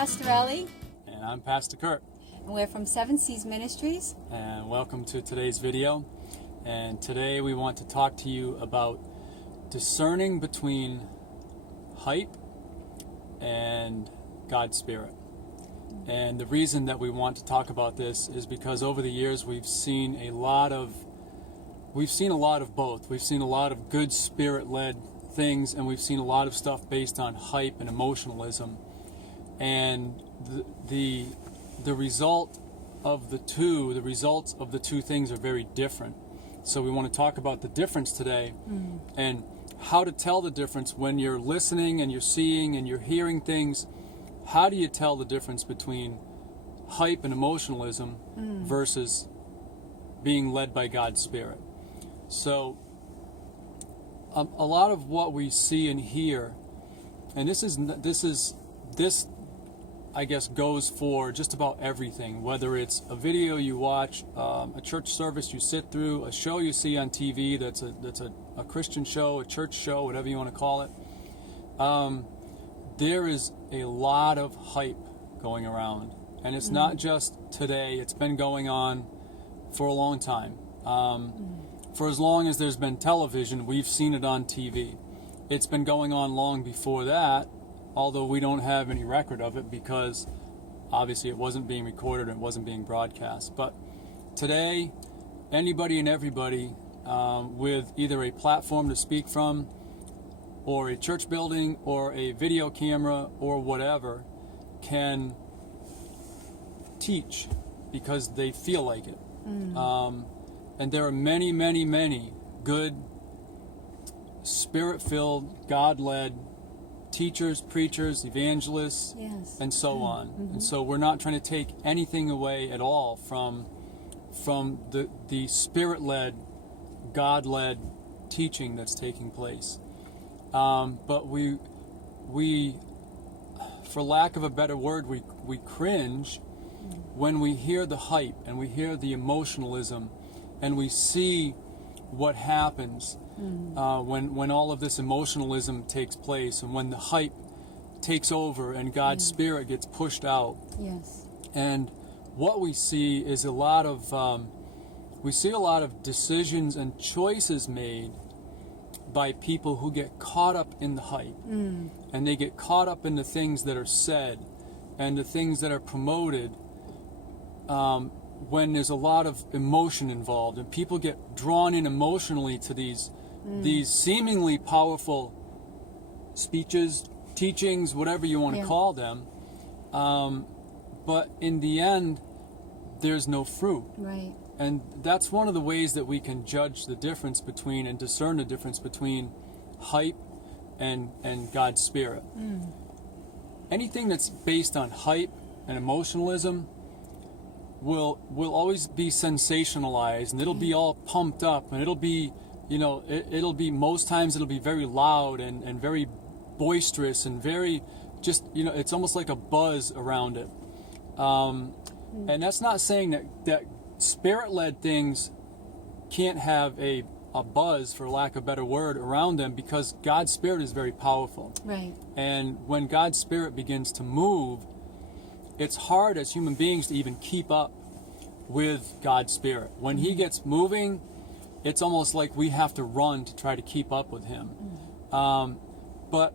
Pastor Ellie. And I'm Pastor Curt. And we're from Seven Seas Ministries. And welcome to today's video. And today we want to talk to you about discerning between hype and God's Spirit. And the reason that we want to talk about this is because over the years we've seen a lot of both. We've seen a lot of good Spirit-led things, and we've seen a lot of stuff based on hype and emotionalism. And the results of the two things are very different. So we want to talk about the difference today and how to tell the difference when you're listening and you're seeing and you're hearing things. How do you tell the difference between hype and emotionalism versus being led by God's Spirit? So a lot of what we see and hear, and this I guess goes for just about everything, whether it's a video you watch, a church service you sit through, a show you see on TV that's a Christian show, a church show, whatever you want to call it. There is a lot of hype going around, and it's not just today. It's been going on for a long time. For as long as there's been television, we've seen it on TV. It's been going on long before that, although we don't have any record of it because obviously it wasn't being recorded and it wasn't being broadcast. But today, anybody and everybody with either a platform to speak from, or a church building, or a video camera, or whatever, can teach because they feel like it. And there are many, many, many good, Spirit-filled, God-led teachers, preachers, evangelists, and so on. And so we're not trying to take anything away at all from the Spirit-led, God-led teaching that's taking place. But we, for lack of a better word, we cringe when we hear the hype and we hear the emotionalism and we see what happens when all of this emotionalism takes place and when the hype takes over and God's Spirit gets pushed out. Yes. And what we see is a lot of decisions and choices made by people who get caught up in the hype, and they get caught up in the things that are said and the things that are promoted when there's a lot of emotion involved, and people get drawn in emotionally to these seemingly powerful speeches, teachings, whatever you want to call them, but in the end there's no fruit. Right. And that's one of the ways that we can judge the difference between and discern the difference between hype and God's Spirit. Anything that's based on hype and emotionalism will always be sensationalized, and it'll be all pumped up, and it'll be, most times it'll be very loud and very boisterous and very just, it's almost like a buzz around it. And that's not saying that Spirit-led things can't have a buzz, for lack of a better word, around them, because God's Spirit is very powerful. Right. And when God's Spirit begins to move, it's hard as human beings to even keep up with God's Spirit. When He gets moving, it's almost like we have to run to try to keep up with Him. But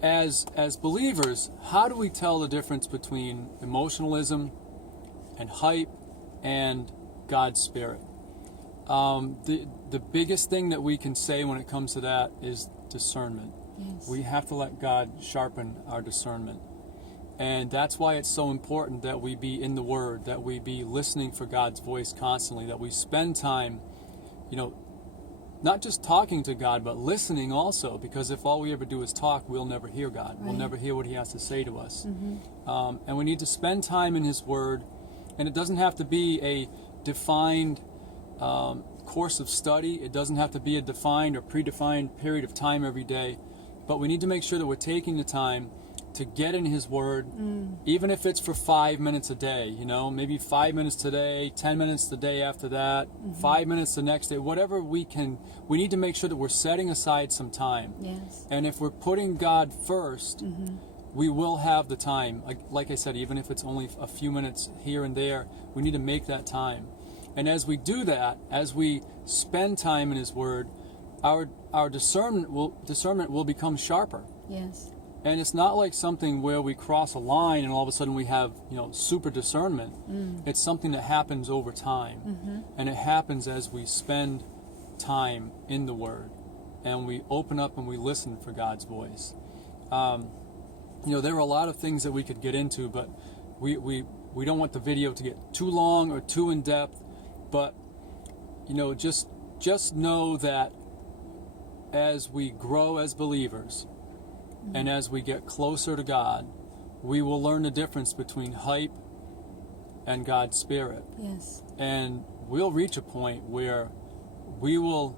as believers, how do we tell the difference between emotionalism and hype and God's Spirit? The biggest thing that we can say when it comes to that is discernment. Yes. We have to let God sharpen our discernment. And that's why it's so important that we be in the Word, that we be listening for God's voice constantly, that we spend time, not just talking to God, but listening also, because if all we ever do is talk, we'll never hear God. We'll never hear what He has to say to us. And we need to spend time in His Word, and it doesn't have to be a defined course of study. It doesn't have to be a defined or predefined period of time every day, but we need to make sure that we're taking the time to get in His Word, even if it's for 5 minutes a day, maybe 5 minutes today, 10 minutes the day after that, 5 minutes the next day, whatever we can. We need to make sure that we're setting aside some time. Yes. And if we're putting God first, we will have the time. Like I said, even if it's only a few minutes here and there, we need to make that time. And as we do that, as we spend time in His Word, our discernment will become sharper. Yes. And it's not like something where we cross a line and all of a sudden we have, super discernment. It's something that happens over time. And it happens as we spend time in the Word and we open up and we listen for God's voice. There are a lot of things that we could get into, but we don't want the video to get too long or too in depth. But just know that as we grow as believers and as we get closer to God, we will learn the difference between hype and God's Spirit. Yes. And we'll reach a point where we will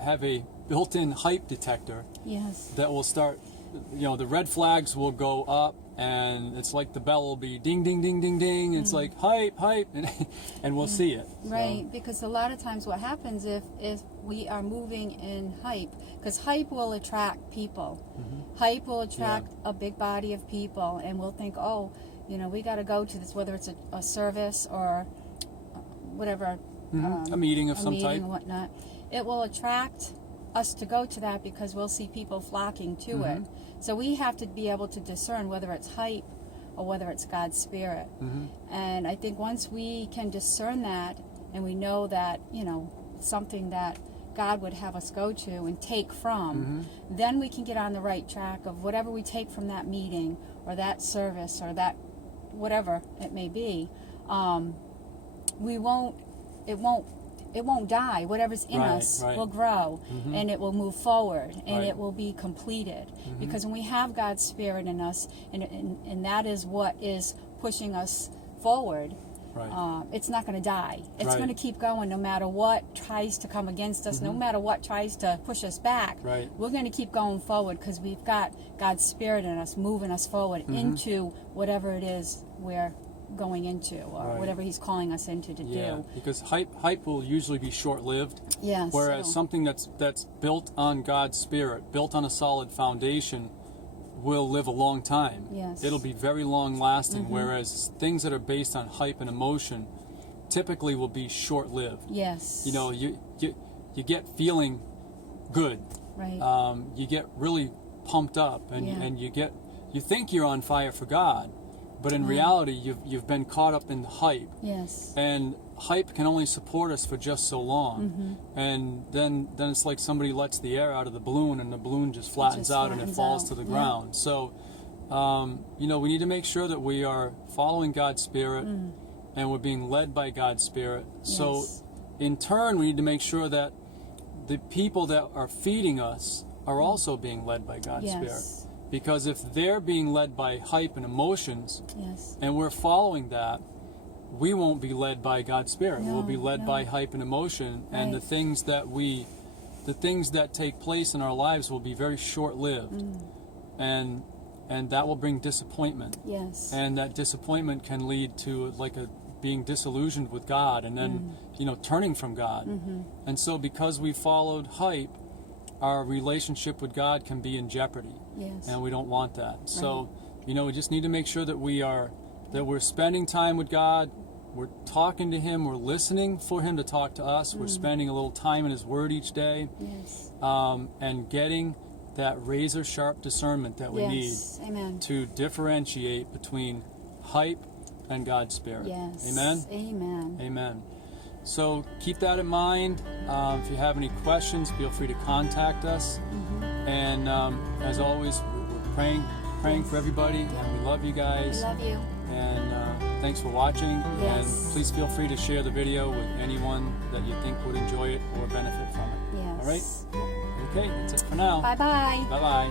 have a built-in hype detector. Yes. That will start, the red flags will go up, and it's like the bell will be ding, ding, ding, ding, ding. It's like hype, and we'll see it. Right, because a lot of times what happens if we are moving in hype, because hype will attract people. Hype will attract a big body of people, and we'll think, we got to go to this, whether it's a service or whatever. A meeting of some type. And whatnot. It will attract us to go to that because we'll see people flocking to it. So we have to be able to discern whether it's hype or whether it's God's Spirit. And I think once we can discern that and we know that, something that God would have us go to and take from, then we can get on the right track of whatever we take from that meeting or that service or that whatever it may be. It won't die. Whatever's in us will grow, and it will move forward, and it will be completed. Because when we have God's Spirit in us, and that is what is pushing us forward, it's not going to die. It's going to keep going no matter what tries to come against us, no matter what tries to push us back. We're going to keep going forward because we've got God's Spirit in us, moving us forward into whatever it is we're going into, or whatever He's calling us into to do. Because hype will usually be short-lived. Yes. Whereas something that's built on God's Spirit, built on a solid foundation, will live a long time. Yes. It'll be very long-lasting. Whereas things that are based on hype and emotion typically will be short-lived. Yes. You get feeling good. Right. You get really pumped up, and you think you're on fire for God. But in reality, you've been caught up in hype. Yes. And hype can only support us for just so long. And then it's like somebody lets the air out of the balloon, and the balloon just flattens out and it falls to the ground. So, we need to make sure that we are following God's Spirit and we're being led by God's Spirit. Yes. So, in turn, we need to make sure that the people that are feeding us are also being led by God's Spirit. Because if they're being led by hype and emotions, and we're following that, we won't be led by God's Spirit. We'll be led by hype and emotion, and the things that take place in our lives will be very short-lived, and that will bring disappointment. Yes. And that disappointment can lead to being disillusioned with God, and then turning from God. And so, because we followed hype, our relationship with God can be in jeopardy. Yes. And we don't want that. So, we just need to make sure that we're spending time with God, we're talking to Him, we're listening for Him to talk to us, we're spending a little time in His Word each day, and getting that razor-sharp discernment that we need to differentiate between hype and God's Spirit. Yes. Amen? Amen. Amen. So keep that in mind. If you have any questions, feel free to contact us. And as always, we're praying for everybody, and we love you guys. We love you. And thanks for watching. Yes. And please feel free to share the video with anyone that you think would enjoy it or benefit from it. Yes. All right? Okay, that's it for now. Bye-bye. Bye-bye.